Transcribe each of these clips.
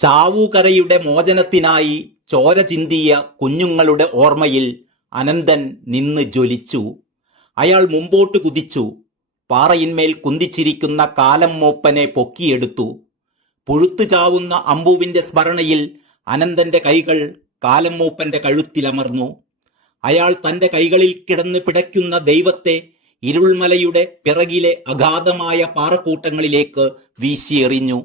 ചാവുകരയുടെ മോചനത്തിനായി ചോര ചിന്തിയ കുഞ്ഞുങ്ങളുടെ ഓർമ്മയിൽ അനന്തൻ നിന്ന് ജ്വലിച്ചു. അയാൾ മുമ്പോട്ട് കുതിച്ചു. പാറയിന്മേൽ കുന്തിച്ചിരിക്കുന്ന കാലം മൂപ്പനെ പൊക്കിയെടുത്തു. പുഴുത്തു ചാവുന്ന അമ്പുവിന്റെ സ്മരണയിൽ അനന്തന്റെ കൈകൾ കാലം മൂപ്പന്റെ കഴുത്തിലമർന്നു. അയാൾ തന്റെ കൈകളിൽ കിടന്ന് പിടയ്ക്കുന്ന ദൈവത്തെ ഇരുൾമലയുടെ പിറകിലെ അഗാധമായ പാറക്കൂട്ടങ്ങളിലേക്ക് വീശിയെറിഞ്ഞു.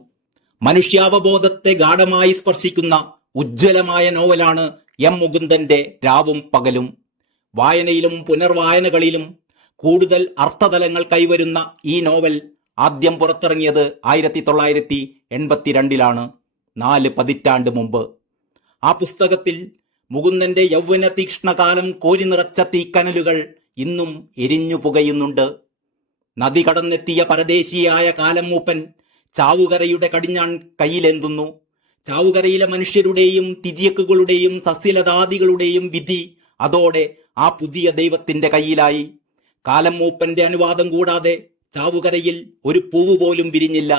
മനുഷ്യാവബോധത്തെ ഗാഢമായി സ്പർശിക്കുന്ന ഉജ്ജ്വലമായ നോവലാണ് എം മുകുന്ദന്റെ രാവും പകലും. വായനയിലും പുനർവായനകളിലും കൂടുതൽ അർത്ഥതലങ്ങൾ കൈവരുന്ന ഈ നോവൽ ആദ്യം പുറത്തിറങ്ങിയത് 1982 4 പതിറ്റാണ്ട് മുമ്പ്. ആ പുസ്തകത്തിൽ മുകുന്ദന്റെ യൗവന തീക്ഷ്ണകാലം കോരി നിറച്ച തീക്കനലുകൾ ഇന്നും എരിഞ്ഞു പുകയുന്നുണ്ട്. നദി കടന്നെത്തിയ പരദേശിയായ കാലം മൂപ്പൻ ചാവുകരയുടെ കടിഞ്ഞാൺ കയ്യിലെന്തുന്നു. ചാവുകരയിലെ മനുഷ്യരുടെയും തിര്യക്കുകളുടെയും സസ്യലതാദികളുടെയും വിധി അതോടെ ആ പുതിയ ദൈവത്തിന്റെ കയ്യിലായി. കാലം മൂപ്പന്റെ അനുവാദം കൂടാതെ ചാവുകരയിൽ ഒരു പൂവ് പോലും വിരിഞ്ഞില്ല.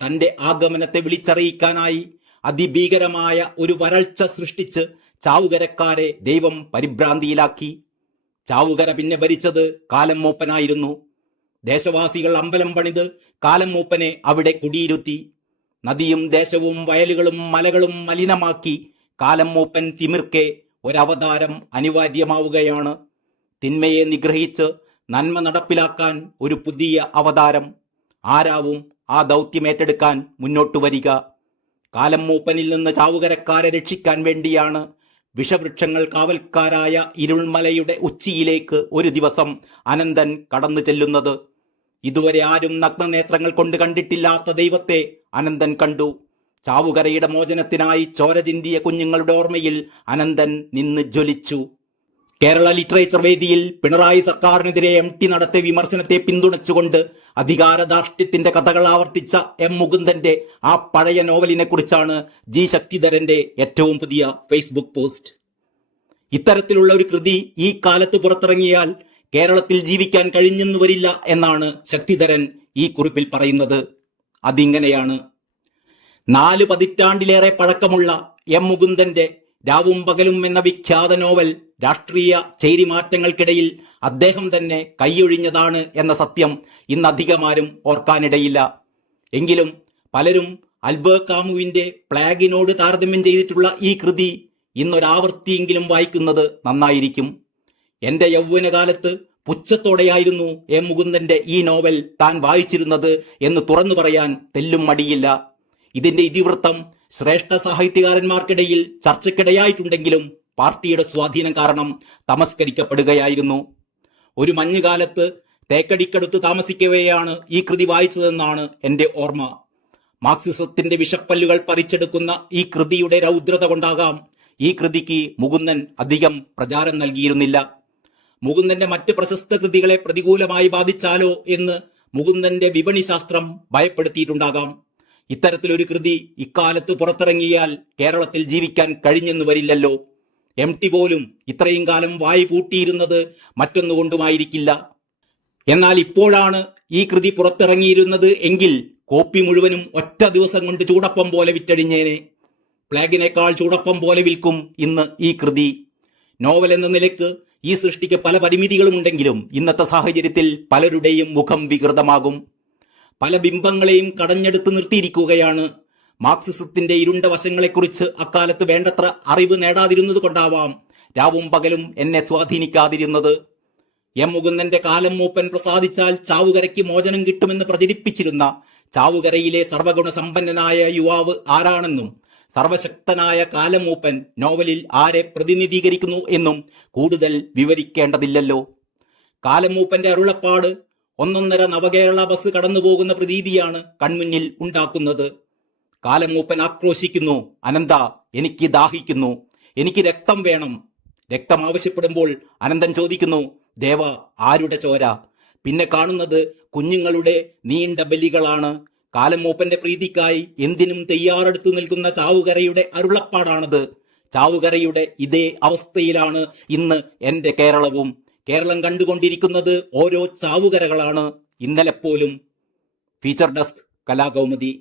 തന്റെ ആഗമനത്തെ വിളിച്ചറിയിക്കാനായി അതിഭീകരമായ ഒരു വരൾച്ച സൃഷ്ടിച്ച് ചാവുകരക്കാരെ ദൈവം പരിഭ്രാന്തിയിലാക്കി. ചാവുകര പിന്നെ ഭരിച്ചത് കാലം മൂപ്പനായിരുന്നു. ദേശവാസികൾ അമ്പലം പണിത് കാലം മൂപ്പനെ അവിടെ കുടിയിരുത്തി. നദിയും ദേശവും വയലുകളും മലകളും മലിനമാക്കി കാലം മൂപ്പൻ തിമിർക്കെ ഒരവതാരം അനിവാര്യമാവുകയാണ്. തിന്മയെ നിഗ്രഹിച്ച് നന്മ നടപ്പിലാക്കാൻ ഒരു പുതിയ അവതാരം. ആരാവും ആ ദൗത്യമേറ്റെടുക്കാൻ മുന്നോട്ടു വരിക? കാലം മൂപ്പനിൽ നിന്ന് ചാവുകരക്കാരെ രക്ഷിക്കാൻ വേണ്ടിയാണ് വിഷവൃക്ഷങ്ങൾ കാവൽക്കാരായ ഇരുൾമലയുടെ ഉച്ചിയിലേക്ക് ഒരു ദിവസം അനന്തൻ കടന്നു ചെല്ലുന്നത്. ഇതുവരെ ആരും നഗ്നനേത്രങ്ങൾ കൊണ്ട് കണ്ടിട്ടില്ലാത്ത ദൈവത്തെ അനന്തൻ കണ്ടു. ചാവുകരയുടെ മോചനത്തിനായി ചോര ചിന്തിയ കുഞ്ഞുങ്ങളുടെ ഓർമ്മയിൽ അനന്തൻ നിന്ന് ജ്വലിച്ചു. കേരള ലിറ്ററേച്ചർ വേദിയിൽ പിണറായി സർക്കാരിനെതിരെ MT നടത്തിയ വിമർശനത്തെ പിന്തുണച്ചുകൊണ്ട് അധികാരധാർഷ്ട്യത്തിന്റെ കഥകൾ ആവർത്തിച്ച എം മുകുന്ദന്റെ ആ പഴയ നോവലിനെ കുറിച്ചാണ് ജി ശക്തിധരന്റെ ഏറ്റവും പുതിയ ഫേസ്ബുക്ക് പോസ്റ്റ്. ഇത്തരത്തിലുള്ള ഒരു കൃതി ഈ കാലത്ത് പുറത്തിറങ്ങിയാൽ കേരളത്തിൽ ജീവിക്കാൻ കഴിഞ്ഞെന്നു വരില്ല എന്നാണ് ശക്തിധരൻ ഈ കുറിപ്പിൽ പറയുന്നത്. അതിങ്ങനെയാണ്: 4 പതിറ്റാണ്ടിലേറെ പഴക്കമുള്ള എം മുകുന്ദന്റെ രാവും പകലും എന്ന വിഖ്യാത നോവൽ രാഷ്ട്രീയ ചേരിമാറ്റങ്ങൾക്കിടയിൽ അദ്ദേഹം തന്നെ കൈയൊഴിഞ്ഞതാണ് എന്ന സത്യം ഇന്നധികമാരും ഓർക്കാനിടയില്ല. എങ്കിലും പലരും ആൽബർട്ട് കാമുവിന്റെ പ്ലാഗിനോട് താരതമ്യം ചെയ്തിട്ടുള്ള ഈ കൃതി ഇന്നൊരാവർത്തിയെങ്കിലും വായിക്കുന്നത് നന്നായിരിക്കും. എന്റെ യൗവനകാലത്ത് പുച്ഛത്തോടെയായിരുന്നു എം മുകുന്ദന്റെ ഈ നോവൽ താൻ വായിച്ചിരുന്നത് എന്ന് തുറന്നു പറയാൻ തെല്ലും മടിയില്ല. ഇതിന്റെ ഇതിവൃത്തം ശ്രേഷ്ഠ സാഹിത്യകാരന്മാർക്കിടയിൽ ചർച്ചയ്ക്കിടയായിട്ടുണ്ടെങ്കിലും പാർട്ടിയുടെ സ്വാധീനം കാരണം തമസ്കരിക്കപ്പെടുകയായിരുന്നു. ഒരു മഞ്ഞുകാലത്ത് തേക്കടിക്കടുത്ത് താമസിക്കവെയാണ് ഈ കൃതി വായിച്ചതെന്നാണ് എൻ്റെ ഓർമ്മ. മാർക്സിസത്തിന്റെ വിഷപ്പല്ലുകൾ പറിച്ചെടുക്കുന്ന ഈ കൃതിയുടെ രൗദ്രത കൊണ്ടാകാം ഈ കൃതിക്ക് മുകുന്ദൻ അധികം പ്രചാരം നൽകിയിരുന്നില്ല. മുകുന്ദന്റെ മറ്റ് പ്രശസ്ത കൃതികളെ പ്രതികൂലമായി ബാധിച്ചാലോ എന്ന് മുകുന്ദന്റെ വിപണി ശാസ്ത്രം ഭയപ്പെടുത്തിയിട്ടുണ്ടാകാം. ഇത്തരത്തിലൊരു കൃതി ഇക്കാലത്ത് പുറത്തിറങ്ങിയാൽ കേരളത്തിൽ ജീവിക്കാൻ കഴിഞ്ഞെന്ന് വരില്ലല്ലോ. MT പോലും ഇത്രയും കാലം വായി പൂട്ടിയിരുന്നത് മറ്റൊന്നുകൊണ്ടുമായിരിക്കില്ല. എന്നാൽ ഇപ്പോഴാണ് ഈ കൃതി പുറത്തിറങ്ങിയിരുന്നത് എങ്കിൽ കോപ്പി മുഴുവനും ഒറ്റ ദിവസം കൊണ്ട് ചൂടപ്പം പോലെ വിറ്റഴിഞ്ഞേനെ. പ്ലാഗിനേക്കാൾ ചൂടപ്പം പോലെ വിൽക്കും ഇന്ന് ഈ കൃതി. നോവൽ എന്ന നിലയ്ക്ക് ഈ സൃഷ്ടിക്ക് പല പരിമിതികളുമുണ്ടെങ്കിലും ഇന്നത്തെ സാഹചര്യത്തിൽ പലരുടെയും മുഖം വികൃതമാകും. പല ബിംബങ്ങളെയും കടഞ്ഞെടുത്ത് നിർത്തിയിരിക്കുകയാണ്. മാർക്സിസത്തിന്റെ ഇരുണ്ട വശങ്ങളെക്കുറിച്ച് അക്കാലത്ത് വേണ്ടത്ര അറിവ് നേടാതിരുന്നത് കൊണ്ടാവാം രാവും പകലും എന്നെ സ്വാധീനിക്കാതിരുന്നത്. എം മുകുന്ദന്റെ കാലം മൂപ്പൻ പ്രസാദിച്ചാൽ ചാവുകരയ്ക്ക് മോചനം കിട്ടുമെന്ന് പ്രചരിപ്പിച്ചിരുന്ന ചാവുകരയിലെ സർവഗുണ സമ്പന്നനായ യുവാവ് ആരാണെന്നും സർവശക്തനായ കാലം മൂപ്പൻ നോവലിൽ ആരെ പ്രതിനിധീകരിക്കുന്നു എന്നും കൂടുതൽ വിവരിക്കേണ്ടതില്ലല്ലോ. കാലം മൂപ്പന്റെ അരുളപ്പാട് 1.5 നവകേരള ബസ് കടന്നുപോകുന്ന പ്രതീതിയാണ് കൺമുന്നിൽ ഉണ്ടാക്കുന്നത്. കാലം മൂപ്പൻ ആക്രോശിക്കുന്നു: അനന്ത, എനിക്ക് ദാഹിക്കുന്നു, എനിക്ക് രക്തം വേണം. രക്തം ആവശ്യപ്പെടുമ്പോൾ അനന്തൻ ചോദിക്കുന്നു: ദേവ, ആരുടെ ചോര? പിന്നെ കാണുന്നത് കുഞ്ഞുങ്ങളുടെ നീണ്ട ബലികളാണ്. കാലം മൂപ്പന്റെ പ്രീതിക്കായി എന്തിനും തയ്യാറെടുത്തു നിൽക്കുന്ന ചാവുകരയുടെ അരുളപ്പാടാണത്. ചാവുകരയുടെ ഇതേ അവസ്ഥയിലാണ് ഇന്ന് എൻ്റെ കേരളവും. കേരളം കണ്ടുകൊണ്ടിരിക്കുന്നത് ഓരോ ചാവുകരകളാണ്. ഇന്നലെ പോലും. Feature desk, Kalakaumudi.